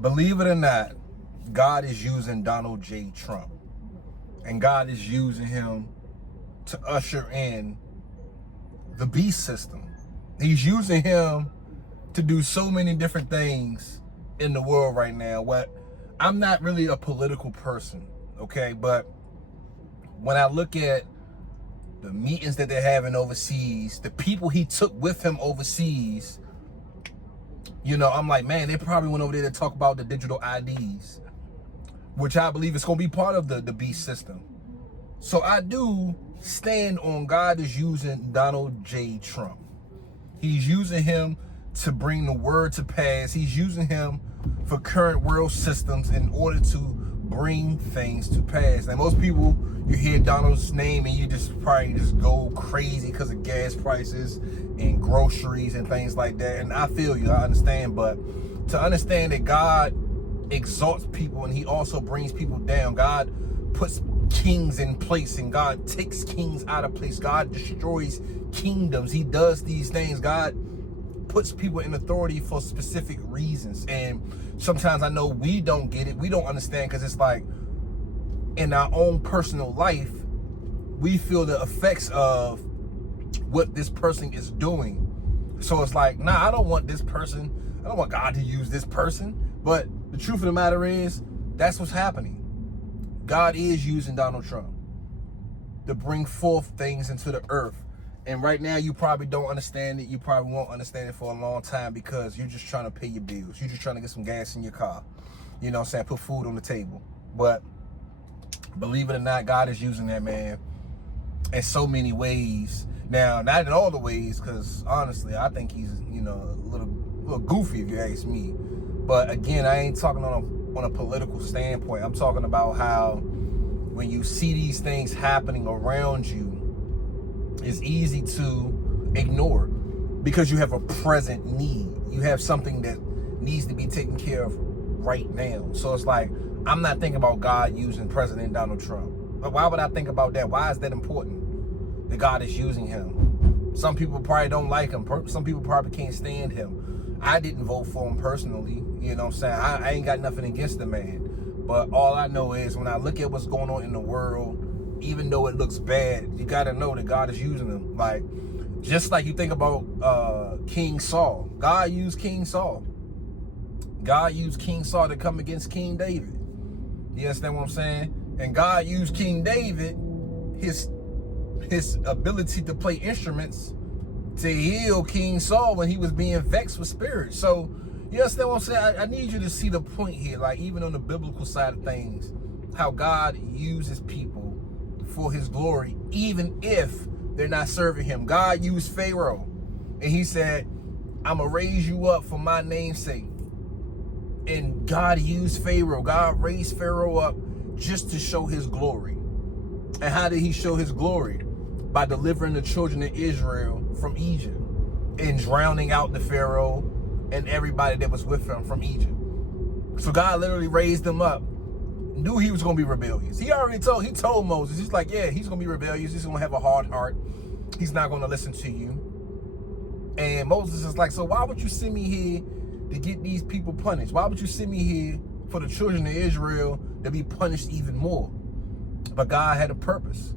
Believe it or not, God is using Donald J. Trump. And God is using him to usher in the beast system. He's using him to do so many different things in the world right now. I'm not really a political person, okay? But when I look at the meetings that they're having overseas, the people he took with him overseas, you know, I'm like, man, they probably went over there to talk about the digital IDs, which I believe is going to be part of the beast system. So I do stand on God is using Donald J. Trump. He's using him to bring the word to pass. He's using him for current world systems in order to bring things to pass. Now, most people, you hear Donald's name and you probably go crazy because of gas prices and groceries and things like that. And I feel you, I understand. But to understand that God exalts people and he also brings people down. God puts kings in place and God takes kings out of place. God destroys kingdoms. He does these things. God puts people in authority for specific reasons. And sometimes I know we don't get it. We don't understand because it's like in our own personal life, we feel the effects of what this person is doing. So it's like, nah, I don't want this person. I don't want God to use this person. But the truth of the matter is, that's what's happening. God is using Donald Trump to bring forth things into the earth. And right now, you probably don't understand it. You probably won't understand it for a long time because you're just trying to pay your bills. You're just trying to get some gas in your car. You know what I'm saying? Put food on the table. But believe it or not, God is using that man in so many ways. Now, not in all the ways, because honestly, I think he's, you know, a little goofy if you ask me. But again, I ain't talking on a political standpoint. I'm talking about how when you see these things happening around you, it's easy to ignore because you have a present need. You have something that needs to be taken care of right now. So it's like, I'm not thinking about God using President Donald Trump. But why would I think about that? Why is that important that God is using him? Some people probably don't like him. Some people probably can't stand him. I didn't vote for him personally. You know what I'm saying? I ain't got nothing against the man. But all I know is when I look at what's going on in the world, even though it looks bad, you got to know that God is using him. Like, just like you think about King Saul. God used King Saul. God used King Saul to come against King David. You understand what I'm saying? And God used King David, his ability to play instruments, to heal King Saul when he was being vexed with spirits. So, you understand what I'm saying? I need you to see the point here, like even on the biblical side of things, how God uses people for his glory, even if they're not serving him. God used Pharaoh, and he said, I'm going to raise you up for my name's sake. And God used Pharaoh. God raised Pharaoh up just to show his glory. And how did he show his glory? By delivering the children of Israel from Egypt and drowning out the Pharaoh and everybody that was with him from Egypt. So God literally raised them up. Knew he was going to be rebellious. He told Moses, he's like, yeah, he's going to be rebellious. He's going to have a hard heart. He's not going to listen to you. And Moses is like, so why would you send me here to get these people punished? Why would you send me here for the children of Israel to be punished even more? But God had a purpose.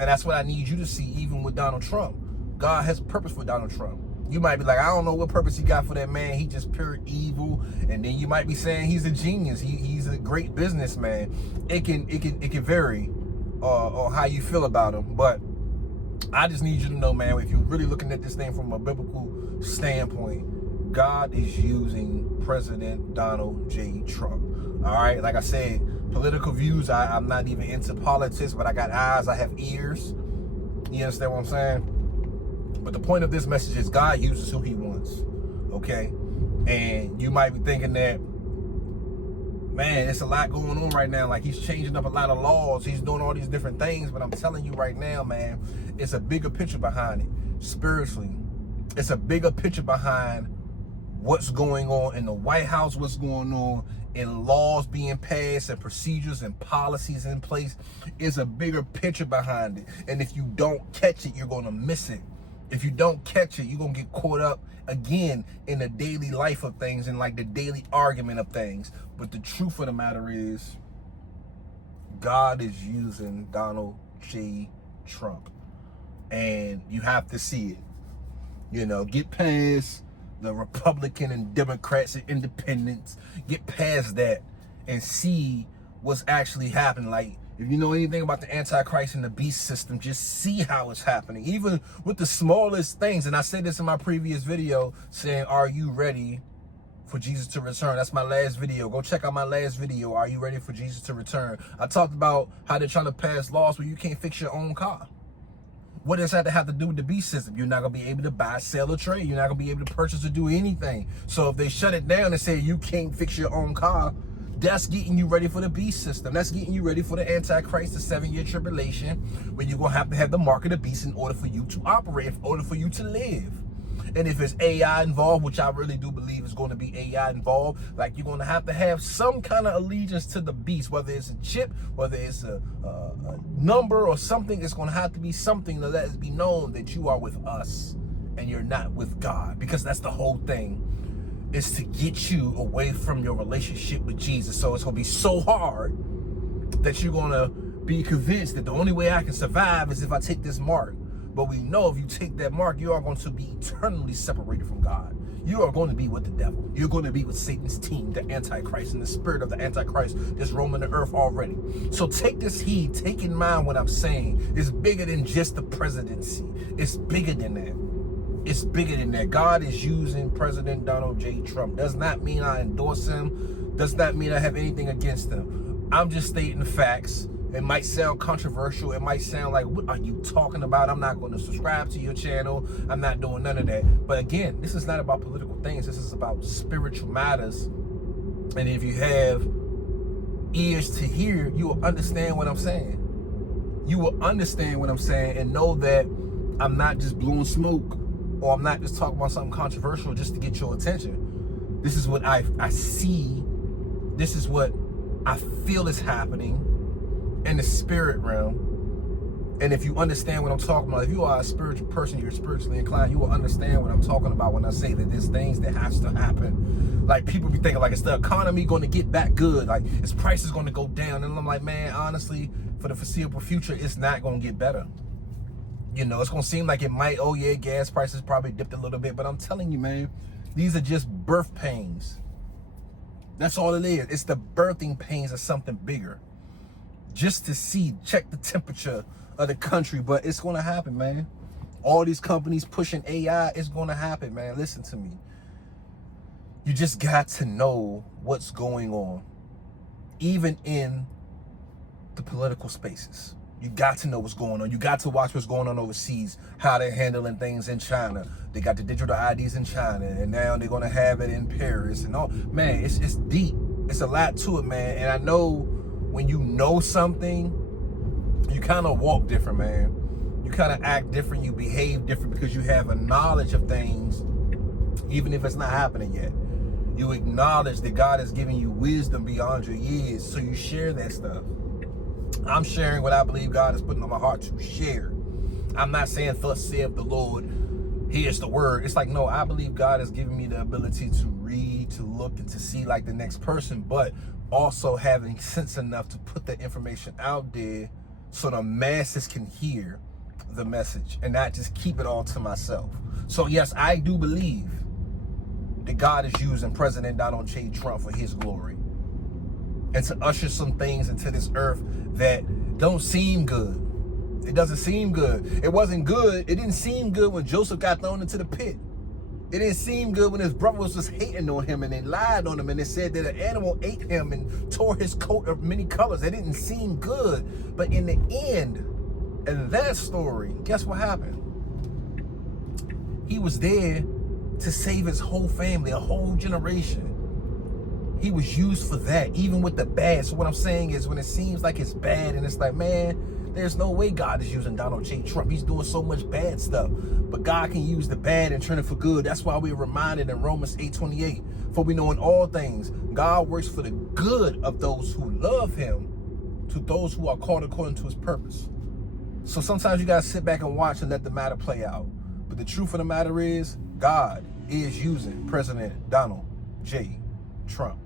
And that's what I need you to see even with Donald Trump. God has a purpose for Donald Trump. You might be like, I don't know what purpose he got for that man. He just pure evil. And then you might be saying he's a genius. He's a great businessman. It can vary on how you feel about him. But I just need you to know, man, if you're really looking at this thing from a biblical standpoint, God is using President Donald J. Trump. All right. Like I said, political views, I'm not even into politics, but I got eyes, I have ears. You understand what I'm saying? But the point of this message is God uses who he wants, okay? And you might be thinking that, man, there's a lot going on right now. Like, he's changing up a lot of laws. He's doing all these different things. But I'm telling you right now, man, it's a bigger picture behind it. Spiritually, it's a bigger picture behind what's going on in the White House, what's going on in laws being passed and procedures and policies in place. Is a bigger picture behind it. And if you don't catch it, you're going to miss it. If you don't catch it, you're going to get caught up again in the daily life of things and like the daily argument of things. But the truth of the matter is, God is using Donald J. Trump. And you have to see it. You know, get past the Republican and Democrats and independents. Get past that and see what's actually happening. Like, if you know anything about the Antichrist and the beast system, just see how it's happening. Even with the smallest things. And I said this in my previous video saying, are you ready for Jesus to return? That's my last video. Go check out my last video. Are you ready for Jesus to return? I talked about how they're trying to pass laws where you can't fix your own car. What does that have to do with the beast system? You're not going to be able to buy, sell, or trade. You're not going to be able to purchase or do anything. So if they shut it down and say you can't fix your own car, that's getting you ready for the beast system. That's getting you ready for the Antichrist, the 7-year tribulation, where you're going to have the mark of the beast in order for you to operate, in order for you to live. And if it's AI involved, which I really do believe is going to be AI involved, like you're going to have some kind of allegiance to the beast, whether it's a chip, whether it's a number or something. It's going to have to be something to let it be known that you are with us and you're not with God, because that's the whole thing, is to get you away from your relationship with Jesus. So it's going to be so hard that you're going to be convinced that the only way I can survive is if I take this mark. But we know if you take that mark, you are going to be eternally separated from God. You are going to be with the devil. You're going to be with Satan's team, the Antichrist, and the spirit of the Antichrist that's roaming the earth already. So take this heed. Take in mind what I'm saying. It's bigger than just the presidency. It's bigger than that. It's bigger than that. God is using President Donald J. Trump. Does not mean I endorse him. Does not mean I have anything against him. I'm just stating the facts. It might sound controversial. It might sound like, what are you talking about? I'm not going to subscribe to your channel. I'm not doing none of that. But again, this is not about political things. This is about spiritual matters. And if you have ears to hear, you will understand what I'm saying. You will understand what I'm saying and know that I'm not just blowing smoke, or I'm not just talking about something controversial just to get your attention. This is what I see. This is what I feel is happening in the spirit realm. And if you understand what I'm talking about, if you are a spiritual person, you're spiritually inclined, you will understand what I'm talking about when I say that there's things that has to happen. Like, people be thinking like, is the economy going to get back good? Like, is prices going to go down? And I'm like, man, honestly, for the foreseeable future, it's not going to get better. You know, it's going to seem like it might. Oh yeah, gas prices probably dipped a little bit, but I'm telling you, man, these are just birth pains. That's all it is. It's the birthing pains of something bigger. Just to check the temperature of the country. But it's going to happen, man. All these companies pushing AI, it's going to happen, man. Listen to me. You just got to know what's going on, even in the political spaces. You got to know what's going on. You got to watch what's going on overseas, how they're handling things in China. They got the digital IDs in China, and now they're going to have it in Paris and all. Man, it's deep. It's a lot to it, man. And I know when you know something, you kind of walk different, man. You kind of act different. You behave different because you have a knowledge of things, even if it's not happening yet. You acknowledge that God has given you wisdom beyond your years, so you share that stuff. I'm sharing what I believe God is putting on my heart to share. I'm not saying, thus saith the Lord, here's the word. It's like, no, I believe God has given me the ability to read, to look, and to see like the next person, but also having sense enough to put that information out there so the masses can hear the message and not just keep it all to myself. So yes, I do believe that God is using President Donald J. Trump for his glory and to usher some things into this earth that don't seem good. It doesn't seem good. It wasn't good. It didn't seem good when Joseph got thrown into the pit. It didn't seem good when his brothers was just hating on him and they lied on him and they said that an animal ate him and tore his coat of many colors. It didn't seem good. But in the end, in that story, guess what happened? He was there to save his whole family, a whole generation. He was used for that, even with the bad. So what I'm saying is, when it seems like it's bad and it's like, man, there's no way God is using Donald J. Trump. He's doing so much bad stuff. But God can use the bad and turn it for good. That's why we're reminded in Romans 8:28, for we know in all things, God works for the good of those who love him, to those who are called according to his purpose. So sometimes you got to sit back and watch and let the matter play out. But the truth of the matter is, God is using President Donald J. Trump.